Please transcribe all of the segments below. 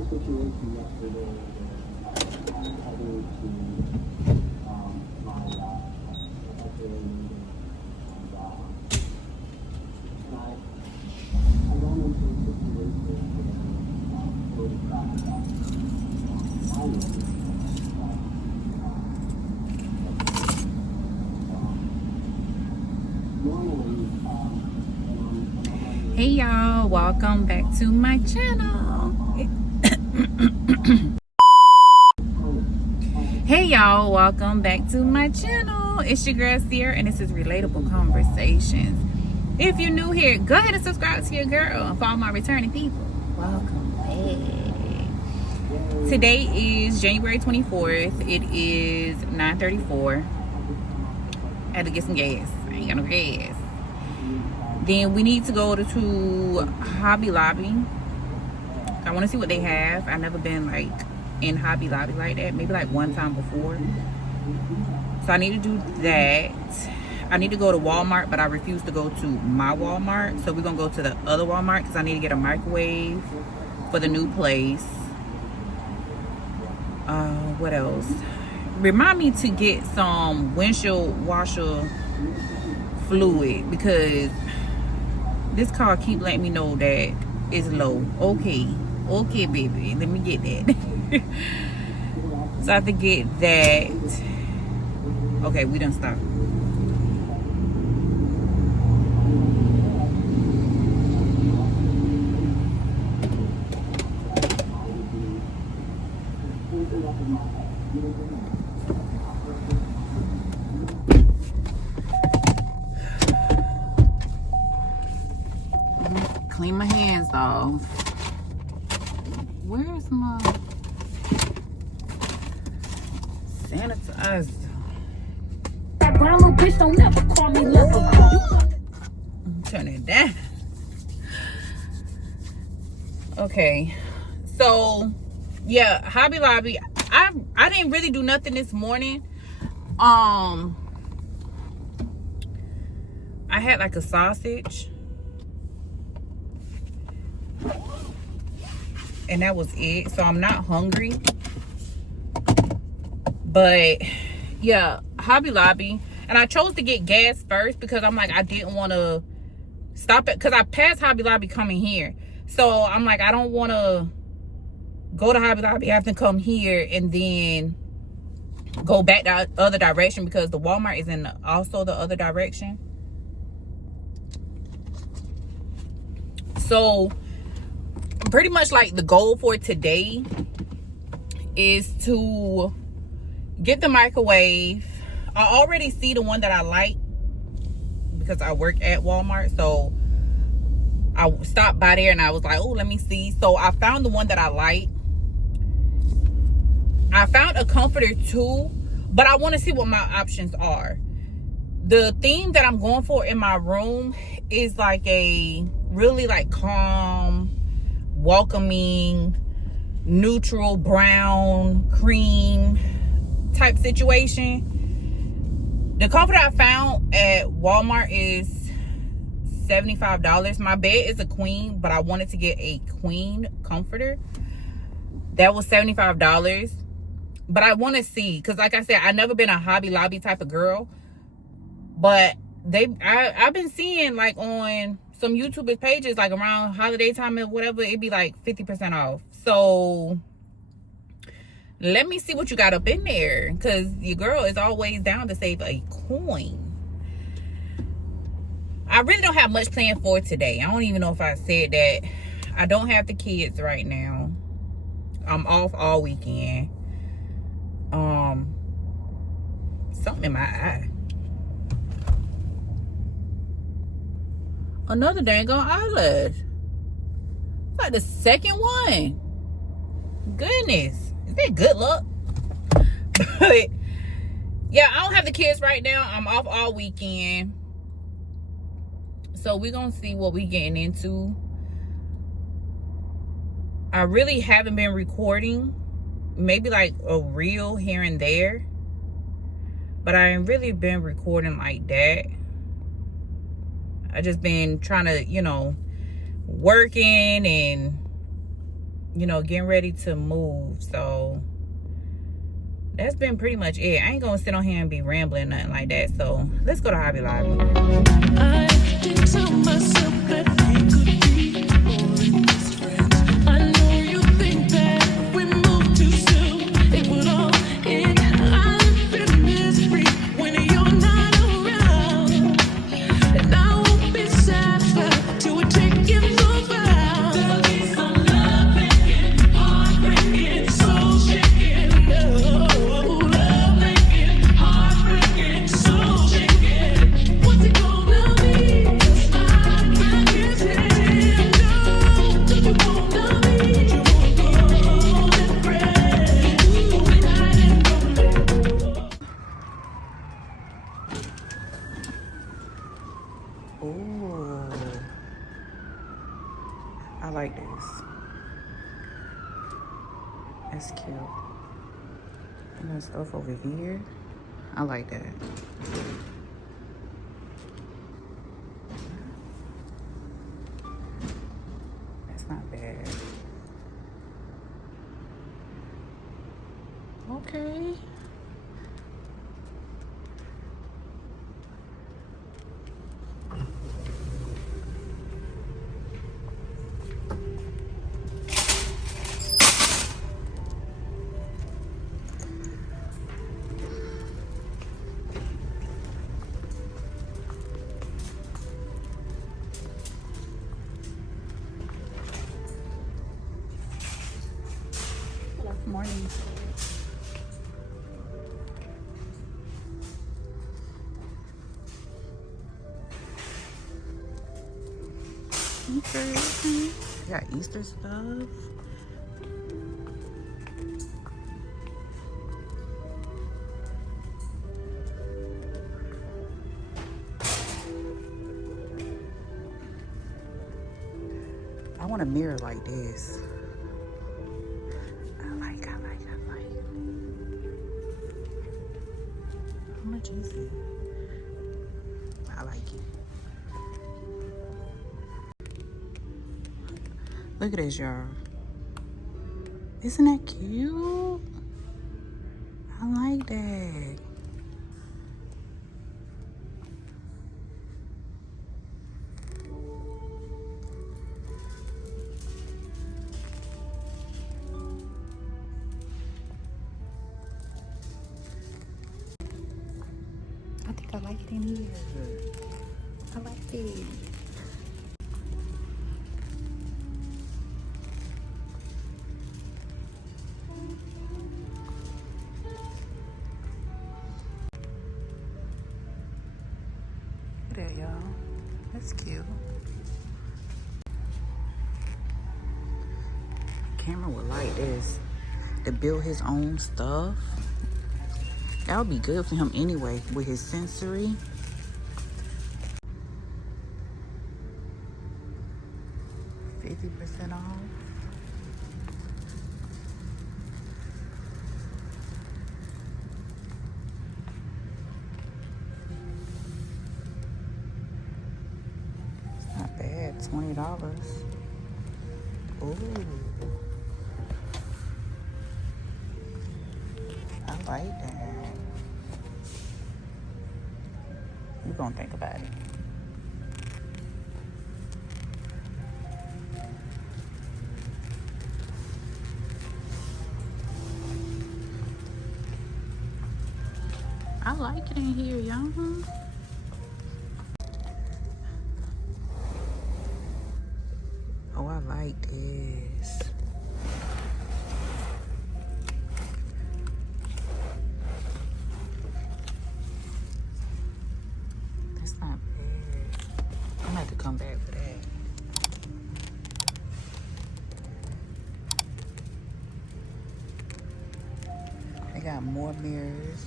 Hey y'all, welcome back to my channel. Hey y'all, welcome back to my channel. It's your girl Sierra and this is Relatable Conversations. If you're new here, go ahead and subscribe to your girl and follow my returning people. Welcome back. Today is January 24th. It is 9:34. I had to get some gas. I ain't got no gas. Then we need to go to Hobby Lobby. I want to see what they have. I've never been like in Hobby Lobby like that. Maybe like one time before. So I need to do that. I need to go to Walmart, but I refuse to go to my Walmart. So we're going to go to the other Walmart because I need to get a microwave for the new place. What else? Remind me to get some windshield washer fluid because this car keep letting me know that it's low. Okay, baby, let me get that. So I have to get that. Okay, we done stopped. Clean my hands off. Where's my sanitizer? That brown little bitch don't never call me lover. Turn it down. Okay, so yeah, Hobby Lobby. I didn't really do nothing this morning. I had like a sausage. And that was it. So I'm not hungry. But yeah, Hobby Lobby. And I chose to get gas first because I'm like, I didn't want to stop it. Because I passed Hobby Lobby coming here. So I'm like, I don't want to go to Hobby Lobby, have to come here and then go back the other direction because the Walmart is in also the other direction. So pretty much like the goal for today is to get the microwave. I already see the one that I like because I work at Walmart. So I stopped by there and I was like, oh, let me see. So I found the one that I like. I found a comforter too, but I want to see what my options are. The theme that I'm going for in my room is like a really like calm, welcoming, neutral brown cream type situation. The comforter I found at Walmart is $75. My bed is a queen, but I wanted to get a queen comforter. That was $75. But I want to see, because like I said, I've never been a Hobby Lobby type of girl. But I've been seeing like on some YouTubers pages, like around holiday time and whatever, it'd be like 50% off. So let me see what you got up in there, because your girl is always down to save a coin. I really don't have much planned for today. I don't even know if I said that. I don't have the kids right now. I'm off all weekend. Something in my eye. Another dang on eyelash. It's like the second one. Goodness. Is that good luck? But yeah, I don't have the kids right now. I'm off all weekend. So we're gonna see what we getting into. I really haven't been recording. Maybe like a reel here and there. But I ain't really been recording like that. I just been trying to, you know, working and you know, getting ready to move. So that's been pretty much it. I ain't gonna sit on here and be rambling, nothing like that. So let's go to Hobby Lobby. I didn't tell myself that we could be more than just friends. I know you think that we moved too soon. It would all end. I live in misery when you're not around, and I won't be satisfied till we're taking over. There'll be some love making, heart breaking, soul shaking. Oh, love making, heart breaking, soul shaking. What's it gonna be? I can't say no. What you gonna be? You won't go and pray. When I didn't go. Ooh, I like this. That's cute. And there's stuff over here. I like that. That's not bad. Okay. Morning. Okay. Got Easter stuff. I want a mirror like this. I like. How much is it? I like it. Look at this, y'all. Isn't that cute? I like that. I think I like it in here. I like it. Look at that, y'all. That's cute. Cameron would like this. To build his own stuff. That would be good for him anyway with his sensory. %50 off. It's not bad. $20. Ooh. I like that. We're gonna think about it. I like it in here, y'all. Oh, I like this. That's not bad. I'm gonna have to come back for that. They got more mirrors.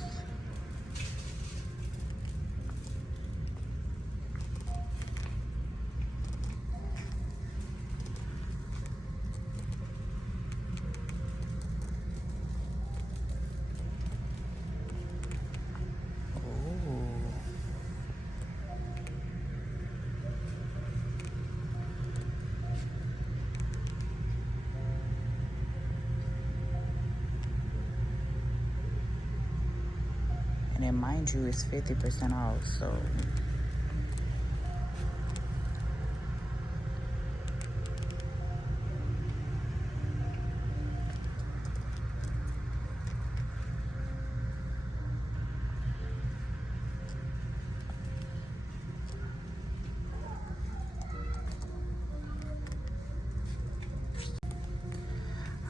And then mind you, it's 50% off, so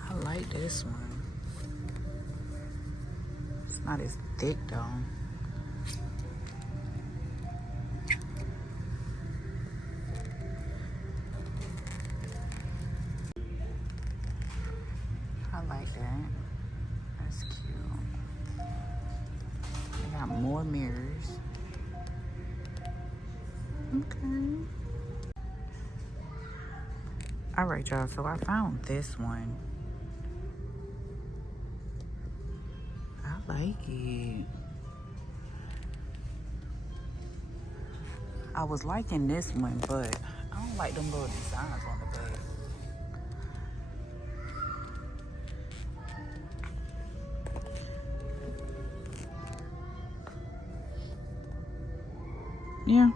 I like this one. It's not as thick though. I like that. That's cute. They got more mirrors. Okay. All right, y'all. So I found this one. I like it. I was liking this one, but I don't like them little designs on the back. Yeah.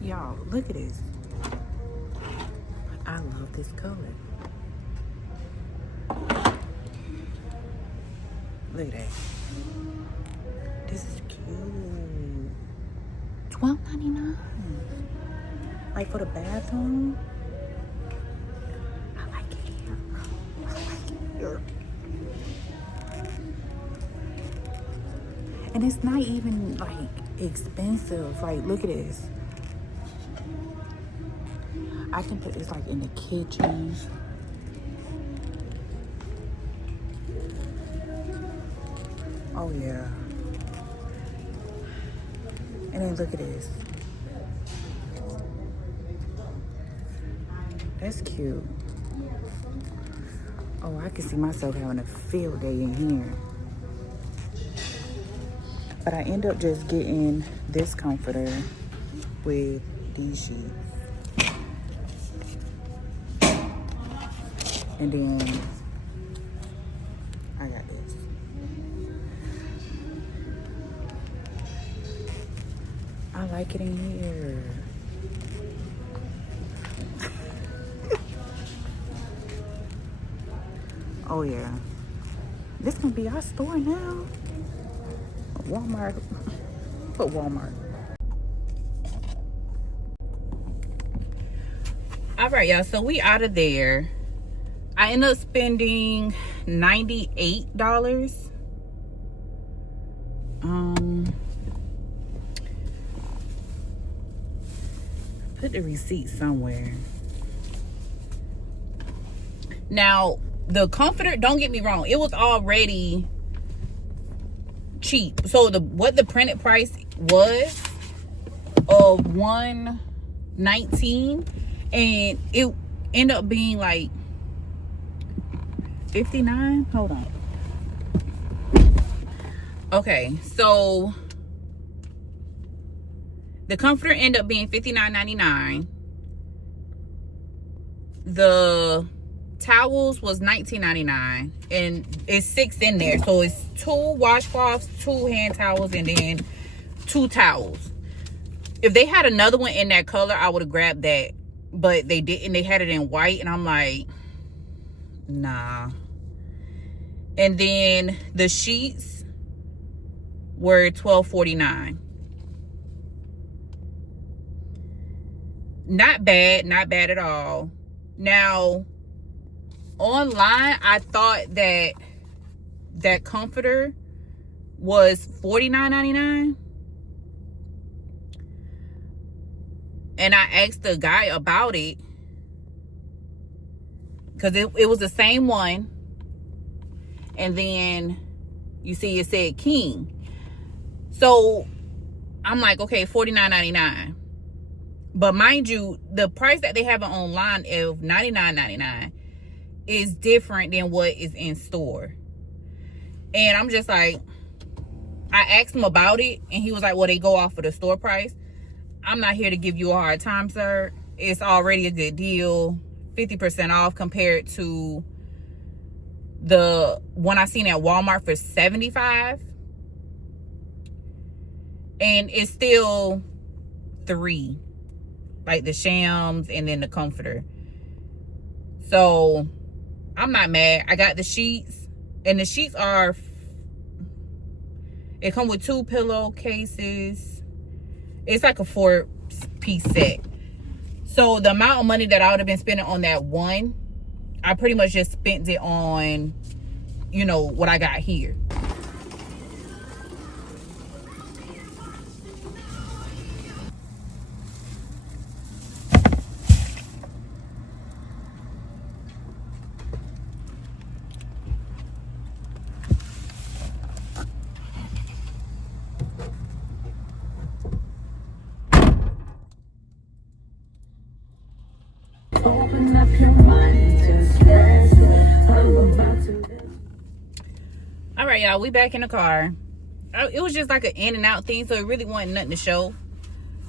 Y'all, look at this. I love this color. Look at that. This is cute. $12.99. Like for the bathroom. I like it here. I like it here. And it's not even like expensive. Like, look at this. I can put this like in the kitchen. Oh yeah. And then look at this. That's cute. Oh, I can see myself having a field day in here. But I end up just getting this comforter with these sheets. And then I got this. I like it in here. Oh yeah. This gonna be our store now. Walmart. Put Walmart. All right, y'all. So we out of there. I ended up spending $98. Put the receipt somewhere. Now, the comforter, don't get me wrong, it was already cheap. So what the printed price was of $119, and it ended up being like $59. Hold on. Okay, so the comforter ended up being $59.99. The towels was $19.99, and it's 6 in there, so it's 2 washcloths, 2 hand towels, and then 2 towels. If they had another one in that color, I would have grabbed that, but they didn't. They had it in white, and I'm like, nah. And then the sheets were $12.49. Not bad at all. Now, online, I thought that comforter was $49.99. And I asked the guy about it, because it was the same one. And then you see it said king. So I'm like, okay, $49.99. But mind you, the price that they have it online of $99.99 is different than what is in store. And I'm just like, I asked him about it, and he was like, well, they go off of the store price. I'm not here to give you a hard time, sir. It's already a good deal, 50% off compared to the one I seen at Walmart for $75, and it's still $3, like the shams and then the comforter. So I'm not mad. I got the sheets, and the sheets are, it come with 2 pillowcases. It's like a 4-piece set. So the amount of money that I would have been spending on that one, I pretty much just spent it on, you know, what I got here. Open up your mind, just rest. I'm about to. All right, y'all, we back in the car. It was just like an in and out thing, so it really wasn't nothing to show.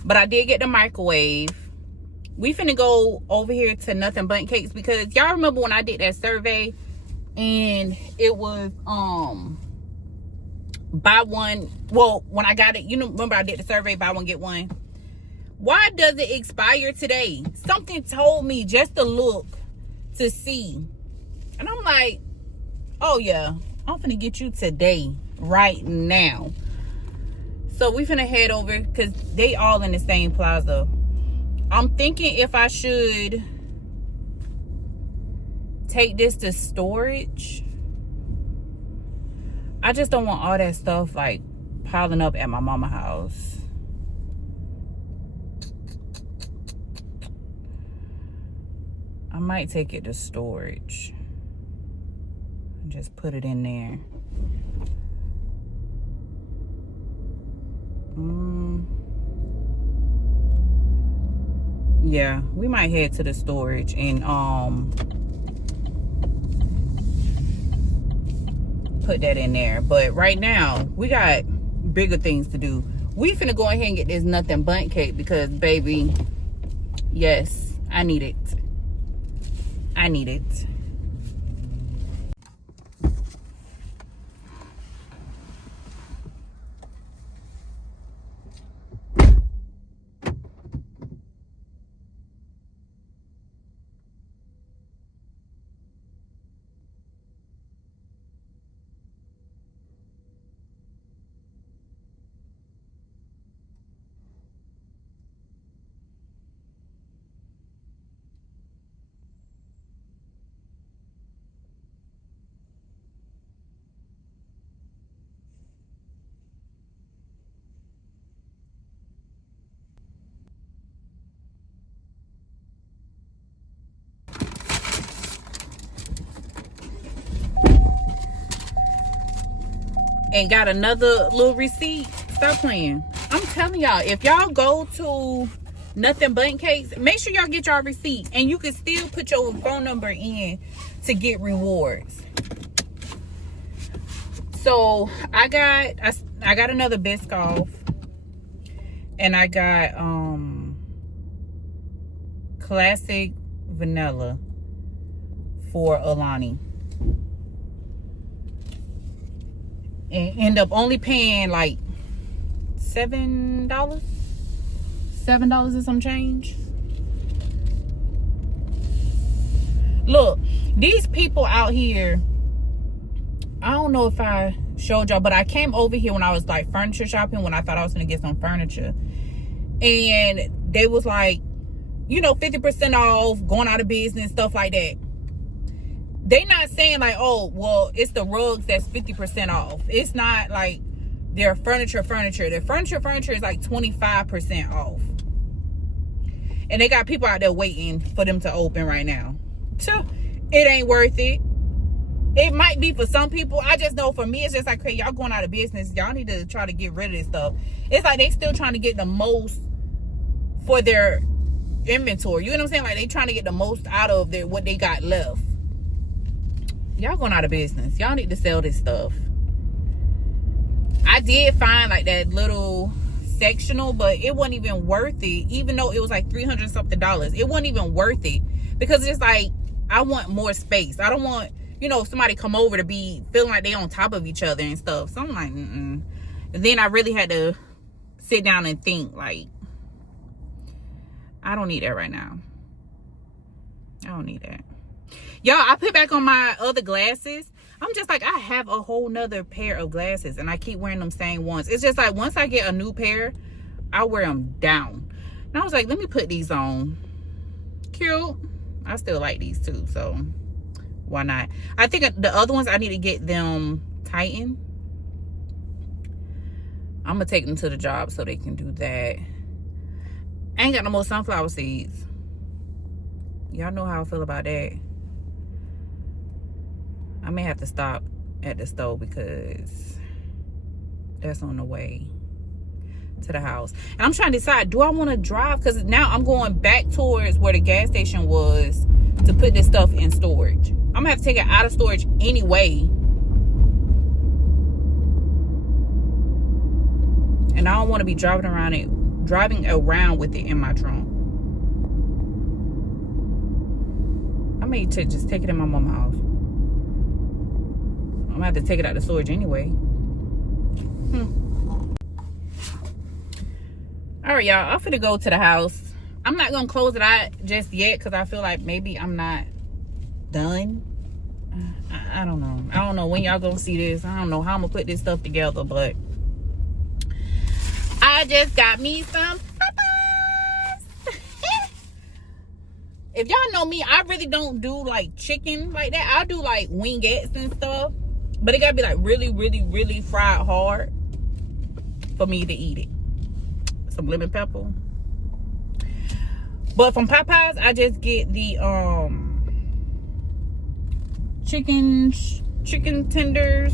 But I did get the microwave. We finna go over here to Nothing But Cakes, because y'all remember when I did that survey and it was buy one. Well, when I got it, you know, remember I did the survey, buy one get one. Why does it expire today? Something told me just to look to see. And I'm like, oh yeah, I'm finna get you today, right now. So we finna head over, because they all in the same plaza. I'm thinking if I should take this to storage. I just don't want all that stuff like piling up at my mama's house. I might take it to storage and just put it in there. Yeah, we might head to the storage and put that in there. But right now, we got bigger things to do. We finna go ahead and get this Nothing But Cake, because baby, yes, I need it. I need it. And got another little receipt. Stop playing. I'm telling y'all, if y'all go to Nothing But Cakes, make sure y'all get y'all receipt, and you can still put your phone number in to get rewards. So I got another Biscoff, and I got classic vanilla for Alani. And end up only paying like $7 and some change. Look, these people out here, I don't know if I showed y'all, but I came over here when I was like furniture shopping, when I thought I was gonna get some furniture, and they was like, you know, 50% off, going out of business, stuff like that. They not saying like, oh, well, it's the rugs that's 50% off. It's not like their furniture. Their furniture is like 25% off. And they got people out there waiting for them to open right now. So it ain't worth it. It might be for some people. I just know for me, it's just like, hey, y'all going out of business. Y'all need to try to get rid of this stuff. It's like they still trying to get the most for their inventory. You know what I'm saying? Like they trying to get the most out of their what they got left. Y'all going out of business. Y'all need to sell this stuff. I did find like that little sectional, but it wasn't even worth it. Even though it was like $300 something, it wasn't even worth it, because it's like, I want more space. I don't want, you know, somebody come over to be feeling like they on top of each other and stuff. So I'm like, and then I really had to sit down and think, like, I don't need that right now. I don't need that. Y'all, I put back on my other glasses. I'm just like, I have a whole nother pair of glasses and I keep wearing them same ones. It's just like, once I get a new pair, I wear them down. And I was like, let me put these on. Cute. I still like these too, so why not? I think the other ones, I need to get them tightened. I'm gonna take them to the job so they can do that. I ain't got no more sunflower seeds. Y'all know how I feel about that. I may have to stop at the store because that's on the way to the house. And I'm trying to decide, do I want to drive? Because now I'm going back towards where the gas station was to put this stuff in storage. I'm gonna have to take it out of storage anyway. And I don't want to be driving around with it in my trunk. I may just take it in my mama's house. I'm gonna have to take it out of storage anyway. All right, y'all, I'm finna go to the house. I'm not gonna close it out just yet because I feel like maybe I'm not done. I don't know. I don't know when y'all gonna see this. I don't know how I'm gonna put this stuff together, but I just got me some peppers. If y'all know me, I really don't do like chicken like that. I do like wingettes and stuff, but it gotta be like really, really, really fried hard for me to eat it. Some lemon pepper. But from Popeyes, I just get the chicken tenders,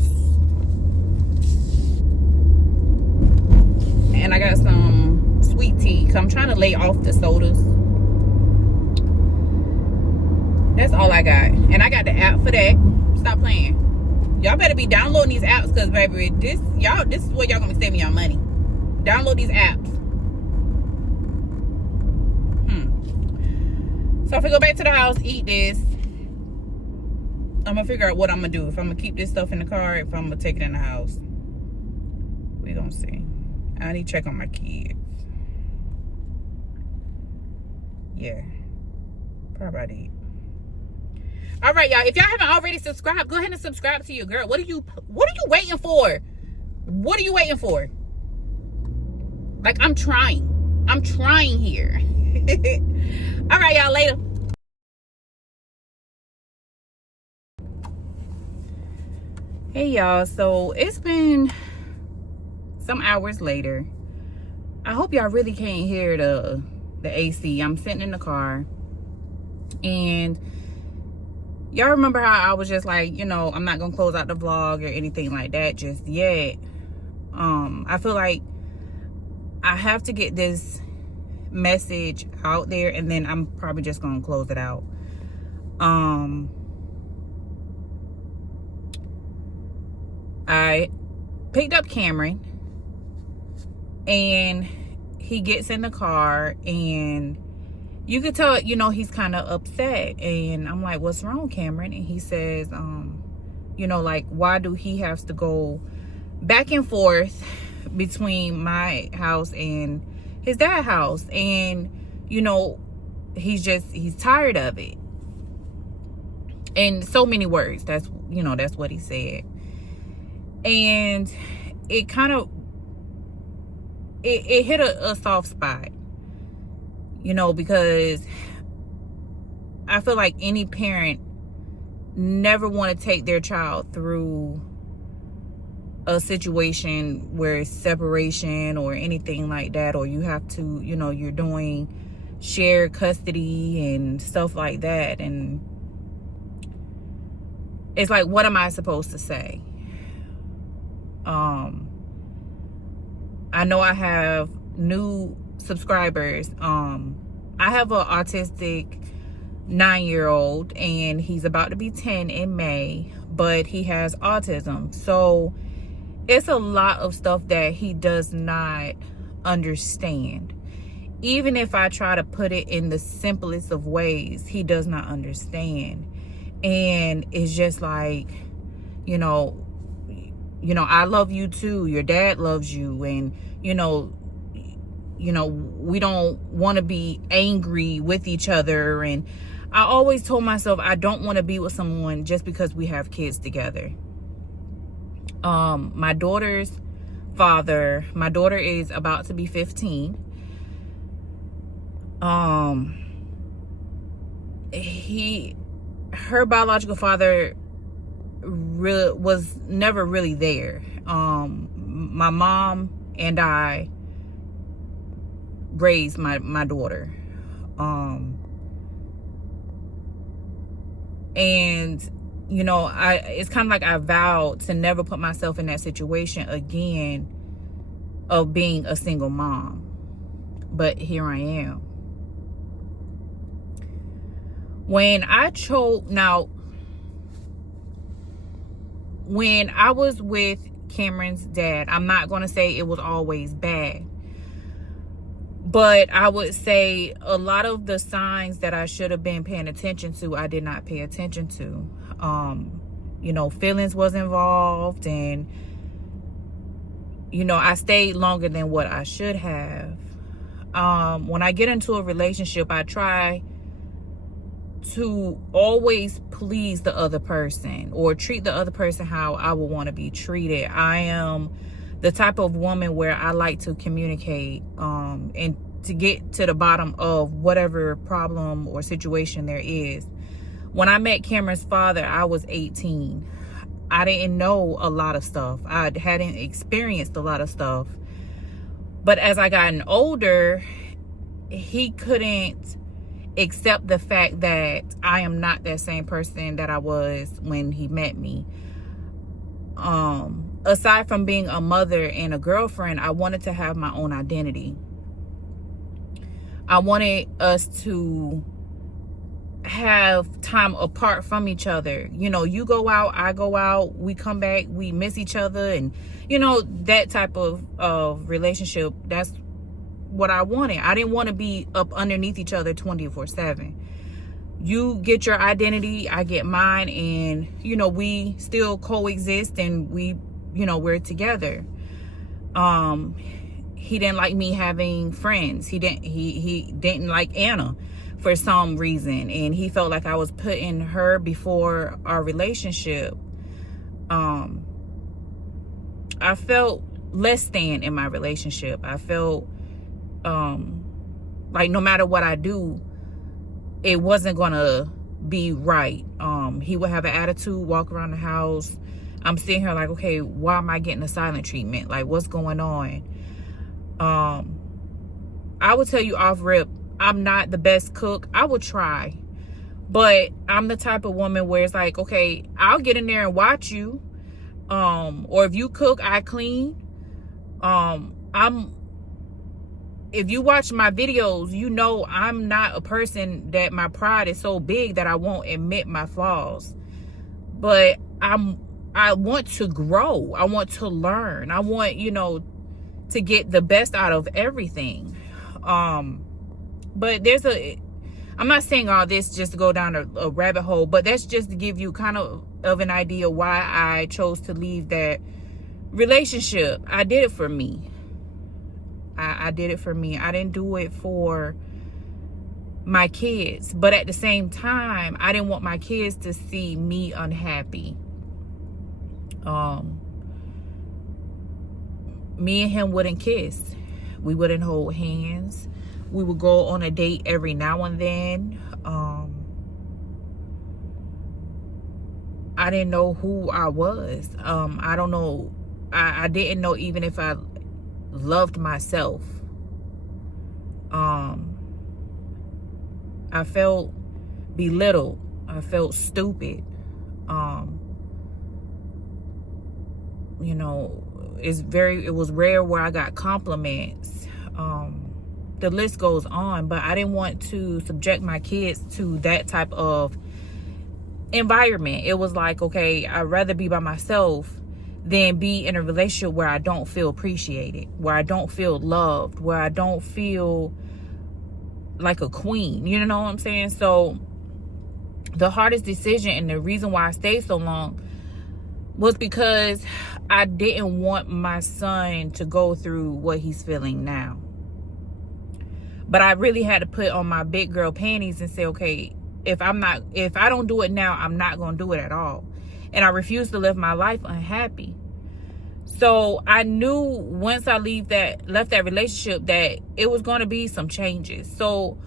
and I got some sweet tea because I'm trying to lay off the sodas. That's all I got. And I got the app for that. Stop playing. Y'all better be downloading these apps because, baby, this is where y'all gonna be saving y'all money. Download these apps. So if I go back to the house, eat this, I'm gonna figure out what I'm gonna do. If I'm gonna keep this stuff in the car, if I'm gonna take it in the house. We gonna see. I need to check on my kids. Yeah, probably need. All right, y'all. If y'all haven't already subscribed, go ahead and subscribe to your girl. What are you waiting for? What are you waiting for? Like, I'm trying. I'm trying here. All right, y'all, later. Hey, y'all, so it's been some hours later. I hope y'all really can't hear the AC. I'm sitting in the car, and y'all remember how I was just like, you know, I'm not gonna close out the vlog or anything like that just yet. I feel like I have to get this message out there, and then I'm probably just gonna close it out. I picked up Cameron, and he gets in the car, and you could tell, you know, he's kind of upset. And I'm like, what's wrong, Cameron? And he says, you know, like, why do he have to go back and forth between my house and his dad's house? And, you know, he's tired of it. In so many words, that's what he said. And it kind of, it hit a soft spot, you know, because I feel like any parent never want to take their child through a situation where it's separation or anything like that, or you have to, you know, you're doing shared custody and stuff like that. And it's like, what am I supposed to say? I know I have new subscribers. I have an autistic 9-year-old, and he's about to be 10 in May, but he has autism. So it's a lot of stuff that he does not understand. Even if I try to put it in the simplest of ways, he does not understand. And it's just like, you know, I love you too. Your dad loves you. And, we don't want to be angry with each other. And I always told myself I don't want to be with someone just because we have kids together. My daughter's father, my daughter is about to be 15. Her biological father was never really there. My mom and I raised my daughter. And it's kind of like I vowed to never put myself in that situation again of being a single mom. But here I am. When I was with Cameron's dad, I'm not going to say it was always bad. But I would say a lot of the signs that I should have been paying attention to, I did not pay attention to. Feelings was involved, and, I stayed longer than what I should have. When I get into a relationship, I try to always please the other person or treat the other person how I would want to be treated. I am the type of woman where I like to communicate and to get to the bottom of whatever problem or situation there is. When I met Cameron's father, I was 18. I didn't know a lot of stuff. I hadn't experienced a lot of stuff. But as I gotten older, he couldn't accept the fact that I am not that same person that I was when he met me. Aside from being a mother and a girlfriend, I wanted to have my own identity. I wanted us to have time apart from each other. You go out, I go out, we come back, we miss each other, and that type of relationship. That's what I wanted. I didn't want to be up underneath each other 24/7. You get your identity, I get mine, and we still coexist, and we're together. He didn't like me having friends. He didn't like Anna for some reason, and he felt like I was putting her before our relationship. I felt less than in my relationship. I felt like no matter what I do, it wasn't gonna be right. He would have an attitude, walk around the house. I'm sitting here like, okay, why am I getting a silent treatment? Like, what's going on? I would tell you off rip, I'm not the best cook. I would try, but I'm the type of woman where it's like, okay, I'll get in there and watch you. Or if you cook, I clean. If you watch my videos, I'm not a person that my pride is so big that I won't admit my flaws. But I want to grow. I want to learn. I want, to get the best out of everything. But I'm not saying all this just to go down a rabbit hole, but that's just to give you kind of an idea why I chose to leave that relationship. I did it for me. I did it for me. I didn't do it for my kids. But at the same time, I didn't want my kids to see me unhappy. Me and him wouldn't kiss. We wouldn't hold hands. We would go on a date every now and then. I didn't know who I was. I don't know. I didn't know even if I loved myself. I felt belittled. I felt stupid. It was rare where I got compliments. The list goes on, but I didn't want to subject my kids to that type of environment. It was like, okay, I'd rather be by myself than be in a relationship where I don't feel appreciated, where I don't feel loved, where I don't feel like a queen. You know what I'm saying? So the hardest decision and the reason why I stayed so long was because I didn't want my son to go through what he's feeling now. But I really had to put on my big girl panties and say, okay, if I don't do it now, I'm not going to do it at all. And I refuse to live my life unhappy. So I knew once I left that relationship that it was going to be some changes. So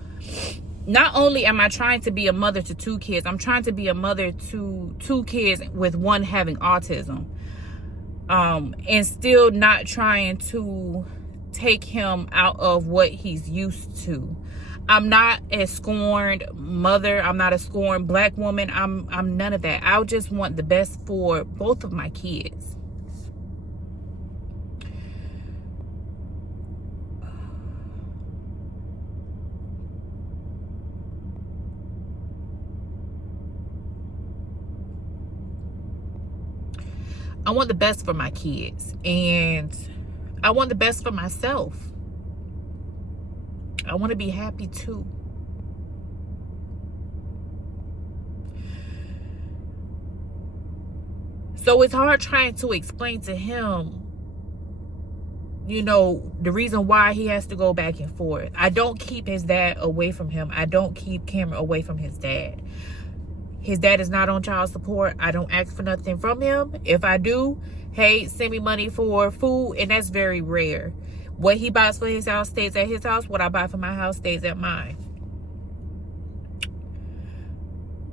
not only am I trying to be a mother to 2 kids, I'm trying to be a mother to 2 kids with one having autism. And still not trying to take him out of what he's used to. I'm not a scorned mother. I'm not a scorned black woman. I'm none of that. I just want the best for both of my kids. I want the best for my kids, and I want the best for myself. I want to be happy too. So it's hard trying to explain to him, the reason why he has to go back and forth. I don't keep his dad away from him. I don't keep Cameron away from his dad. His dad is not on child support. I don't ask for nothing from him. If I do, hey, send me money for food, and that's very rare. What he buys for his house stays at his house. What I buy for my house stays at mine.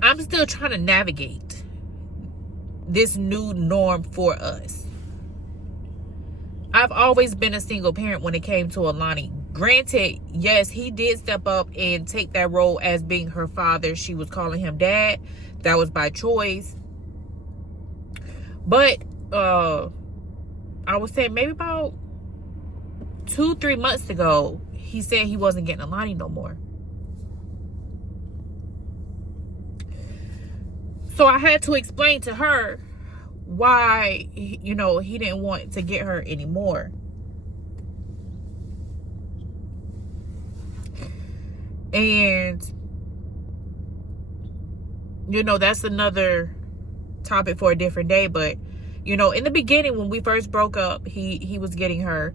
I'm still trying to navigate this new norm for us. I've always been a single parent when it came to Alani. Granted, yes, he did step up and take that role as being her father. She was calling him dad. That was by choice. But I was saying maybe about 2-3 months ago, he said he wasn't getting Alani no more. So I had to explain to her why, he didn't want to get her anymore. And, that's another topic for a different day. But, in the beginning, when we first broke up, he was getting her.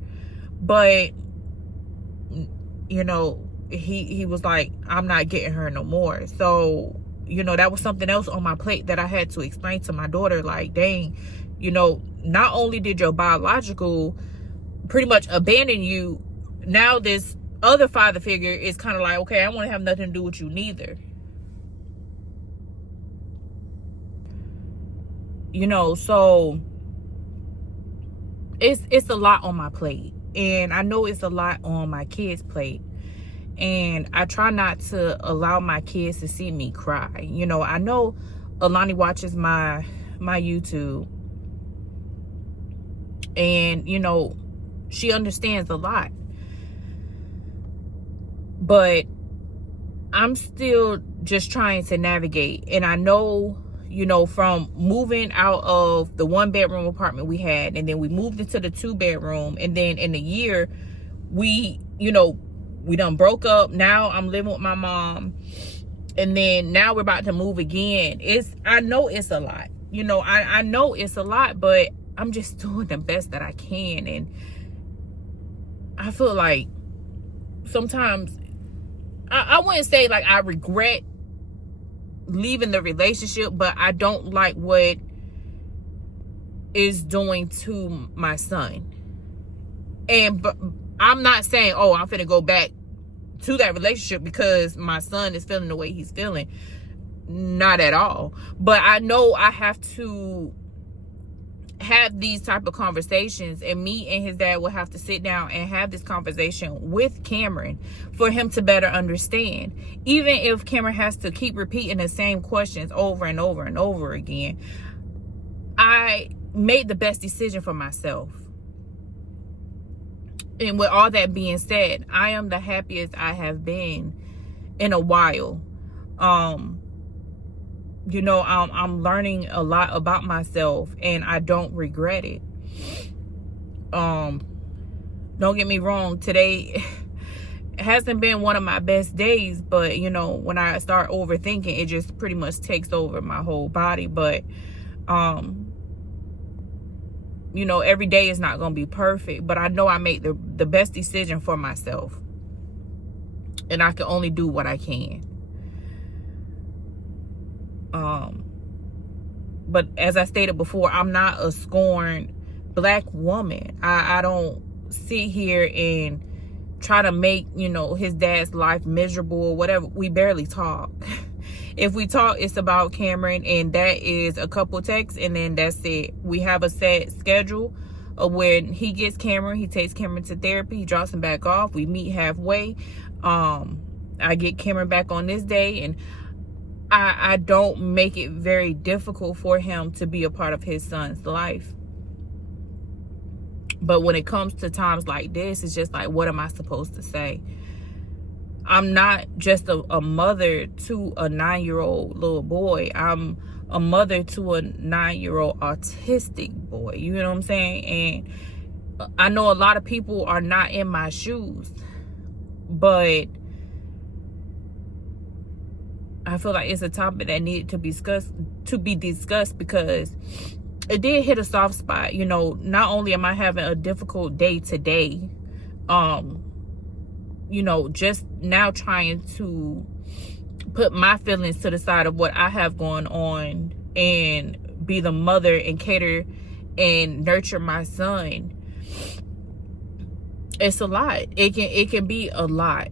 But, he was like, I'm not getting her no more. So, that was something else on my plate that I had to explain to my daughter. Like, dang, not only did your biological pretty much abandon you, now this other father figure is kind of like, okay, I want to have nothing to do with you neither. So it's a lot on my plate, and I know it's a lot on my kids' plate, and I try not to allow my kids to see me cry. I know Alani watches my YouTube, and she understands a lot. But I'm still just trying to navigate. And I know, from moving out of the 1-bedroom apartment we had, and then we moved into the 2-bedroom, and then in a year, we done broke up. Now I'm living with my mom. And then now we're about to move again. I know it's a lot. I know it's a lot, but I'm just doing the best that I can. And I feel like sometimes, I wouldn't say like I regret leaving the relationship, but I don't like what is doing to my son. But I'm not saying, oh, I'm finna go back to that relationship because my son is feeling the way he's feeling. Not at all. But I know I have to have these type of conversations, and me and his dad will have to sit down and have this conversation with Cameron for him to better understand. Even if Cameron has to keep repeating the same questions over and over and over again, I made the best decision for myself. And with all that being said, I am the happiest I have been in a while. I'm learning a lot about myself, and I don't regret it. Don't get me wrong. Today, It hasn't been one of my best days, but you know, when I start overthinking, it just pretty much takes over my whole body. But you know, every day is not gonna be perfect, but I know I make the best decision for myself, and I can only do what I can. But as I stated before, I'm not a scorned black woman. I don't sit here and try to make, you know, his dad's life miserable or whatever. We barely talk. If we talk, it's about Cameron, and that is a couple texts, and then that's it. We have a set schedule of when he gets Cameron, he takes Cameron to therapy, he drops him back off, we meet halfway. I get Cameron back on this day, and I don't make it very difficult for him to be a part of his son's life. But when it comes to times like this, it's just like, what am I supposed to say? I'm not just a mother to a 9-year-old little boy. I'm a mother to a 9-year-old autistic boy. You know what I'm saying? And I know a lot of people are not in my shoes, but I feel like it's a topic that needed to be discussed because it did hit a soft spot. You know, not only am I having a difficult day today, you know, just now trying to put my feelings to the side of what I have going on and be the mother and cater and nurture my son. It's a lot. It can be a lot.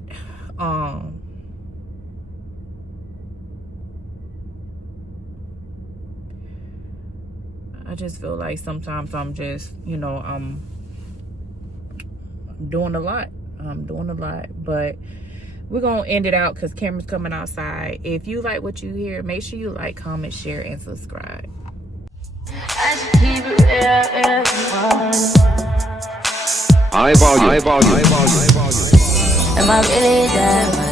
I just feel like sometimes I'm just, you know, I'm doing a lot. I'm doing a lot, but we're gonna end it out because Cameron's coming outside. If you like what you hear, make sure you like, comment, share, and subscribe. High volume. Am I really that much?